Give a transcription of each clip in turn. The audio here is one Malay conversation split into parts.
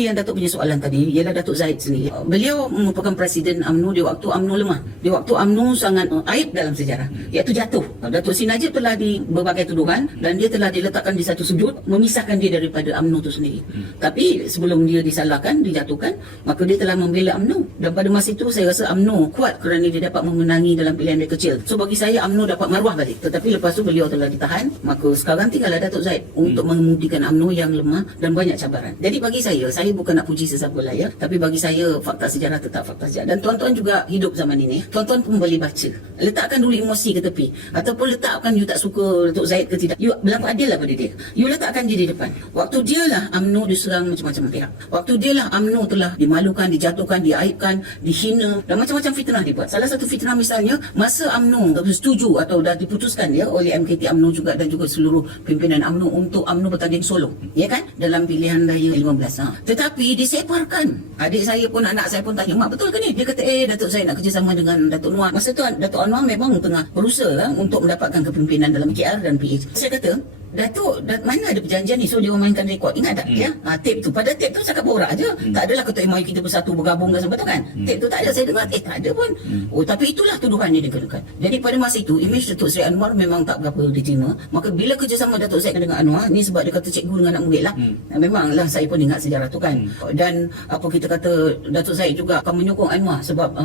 Yang Datuk punya soalan tadi ialah Datuk Zahid sendiri. Beliau merupakan Presiden UMNO di waktu UMNO lemah. Di waktu UMNO sangat aib dalam sejarah, iaitu jatuh. Datuk Seri Najib telah di berbagai tuduhan dan dia telah diletakkan di satu sudut, memisahkan dia daripada UMNO itu sendiri. Tapi sebelum dia disalahkan, dijatuhkan, maka dia telah membela UMNO. Dan pada masa itu saya rasa UMNO kuat kerana dia dapat memenangi dalam pilihan dia kecil. So bagi saya UMNO dapat maruah balik. Tetapi lepas tu beliau telah ditahan, maka sekarang tinggallah Datuk Zahid untuk mengemudikan UMNO yang lemah dan banyak cabaran. Jadi bagi saya bukan nak puji sesiapa lah ya, tapi bagi saya fakta sejarah tetap fakta sejarah. Dan tuan-tuan juga hidup zaman ini, tuan-tuan pun boleh baca. Letakkan dulu emosi ke tepi, ataupun letakkan you tak suka Datuk Zahid ke tidak, you berlaku adil lah pada dia. You letakkan dia di depan. Waktu dia lah UMNO diserang macam-macam pihak. Waktu dia lah UMNO telah dimalukan, dijatuhkan, diaibkan, dihina dan macam-macam fitnah dibuat. Salah satu fitnah misalnya, masa UMNO setuju atau dah diputuskan ya oleh MKT UMNO juga dan juga seluruh pimpinan UMNO untuk UMNO bertanding solo, ya kan, dalam pilihan raya 15. Tetapi diseparkan. Adik saya pun, anak saya pun tanya, mak betul ke ni? Dia kata Datuk Zahid nak kerjasama dengan Datuk Noor. Masa tu Datuk Anwar memang tengah berusaha untuk mendapatkan kepimpinan dalam KR dan PH. Saya kata, Datuk, mana ada perjanjian ni? So dia mainkan rekod. Ingat tak? Ya? Tape tu. Pada tape tu cakap borak aja. Tak adalah kata MOU kita bersatu bergabung ke sebab tu kan. Tape tu tak ada. Saya dengar tak ada pun. Oh, tapi itulah tuduhan yang dikenakan. Jadi pada masa itu imej Datuk Seri Anwar memang tak berapa diterima. Maka bila kerjasama Datuk Zahid dengan Anwar ni, sebab dia kata cikgu dengan anak murid lah. Memanglah saya pun ingat sejarah tu kan. Dan apa kita kata, Datuk Zahid juga akan menyokong Anwar sebab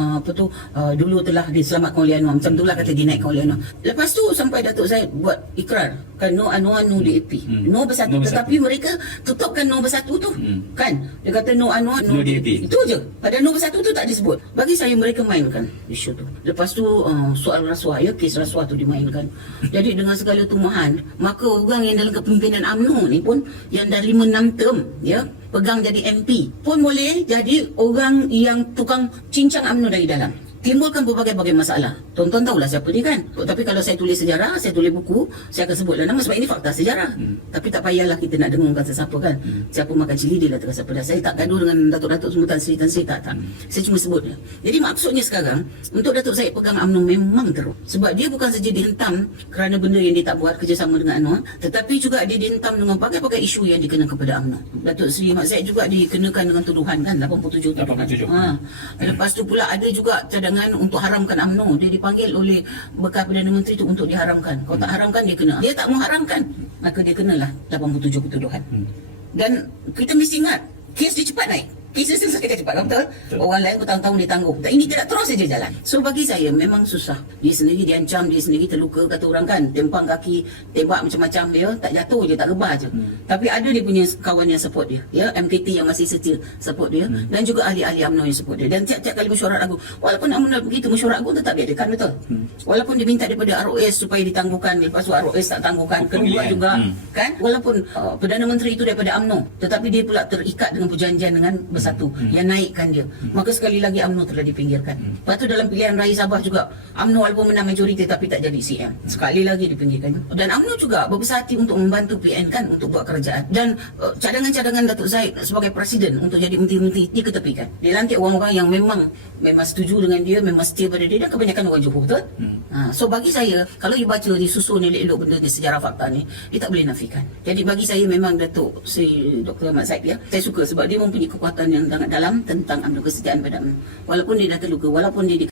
dulu telah diselamatkan oleh Anwar. Macam itulah kata dinaikkan oleh Anwar. Lepas tu sampai Datuk Zahid buat ikrar kan, no Anwar, no DAP, no bersatu. Tetapi mereka tutupkan no bersatu tu kan. Dia kata no Anwar, no DAP. Itu je. Pada no bersatu tu tak disebut. Bagi saya mereka mainkan isu tu. Lepas tu soal rasuah ya, kes rasuah tu dimainkan. Jadi dengan segala tumahan, maka orang yang dalam kepimpinan UMNO ni pun yang dah 5-6 term ya, pegang jadi MP pun boleh jadi orang yang tukang cincang UMNO dari dalam. Timbulkan berbagai-bagai masalah. Tuan-tuan tahulah siapa dia kan. Tapi kalau saya tulis sejarah, saya tulis buku, saya akan sebutlah nama sebab ini fakta sejarah. Tapi tak payahlah kita nak dengungkan sesiapa kan. Siapa makan cili dia lah terasa pedas. Saya tak gaduh dengan Datuk-Datuk semua Tan Sri tak. Saya cuma sebut dia. Jadi maksudnya sekarang untuk Datuk Zahid pegang UMNO memang teruk. Sebab dia bukan saja dihentam kerana benda yang dia tak buat kerjasama dengan Anwar, tetapi juga dia dihentam dengan berbagai-bagai isu yang dikenakan kepada UMNO. Datuk Seri Mat Zahid juga dikenakan dengan tuduhan kan, 87 tuduhan. Lepas tu pula ada juga cadangan untuk haramkan UMNO. Dia dipanggil oleh bekas Perdana Menteri tu untuk diharamkan. Kalau tak haramkan dia kena. Dia tak mau haramkan, maka dia kenalah 87 tuduhan. Dan kita mesti ingat, kes dia cepat naik. Kes dia selesai cepat, betul? Orang lain bertahun-tahun dia tanggung. Dan ini tidak terus saja jalan. So bagi saya memang susah. Dia sendiri diancam, dia sendiri terluka, kata orang kan, tempang kaki, tembak macam-macam dia, tak jatuh je, tak rebah je. Tapi ada dia punya kawan yang support dia, ya, MKT yang masih setia support dia, dan juga ahli-ahli UMNO yang support dia. Dan tiap-tiap kali mesyuarat agung, walaupun UMNO begitu, mesyuarat agung tetap diadakan, betul? Walaupun dia minta daripada ROS supaya ditangguhkan, lepas tu ROS tak tangguhkan, kedua juga kan, walaupun Perdana Menteri itu daripada UMNO, tetapi dia pula terikat dengan perjanjian dengan bersatu yang naikkan dia. Maka sekali lagi UMNO telah dipinggirkan. Lepas tu dalam pilihan raya Sabah juga UMNO walaupun menang majoriti tapi tak jadi CM, sekali lagi dipinggirkan. Dan UMNO juga berbesar hati untuk membantu PN kan untuk buat kerajaan. Dan cadangan-cadangan Datuk Zahid sebagai presiden untuk jadi menteri-menteri diketepikan. Dilantik orang-orang yang memang setuju dengan dia, memang setia pada dia, dan kebanyakan orang Johor, betul? So bagi saya, kalau you baca disusun elok-elok benda ni, sejarah fakta ni, dia tak boleh nafikan. Jadi bagi saya memang Datuk Seri Dr. Mat Zahid ya, saya suka sebab dia mempunyai kekuatan yang sangat dalam tentang UMNO, kesetiaan pada UMNO. Walaupun dia dah terluka, walaupun dia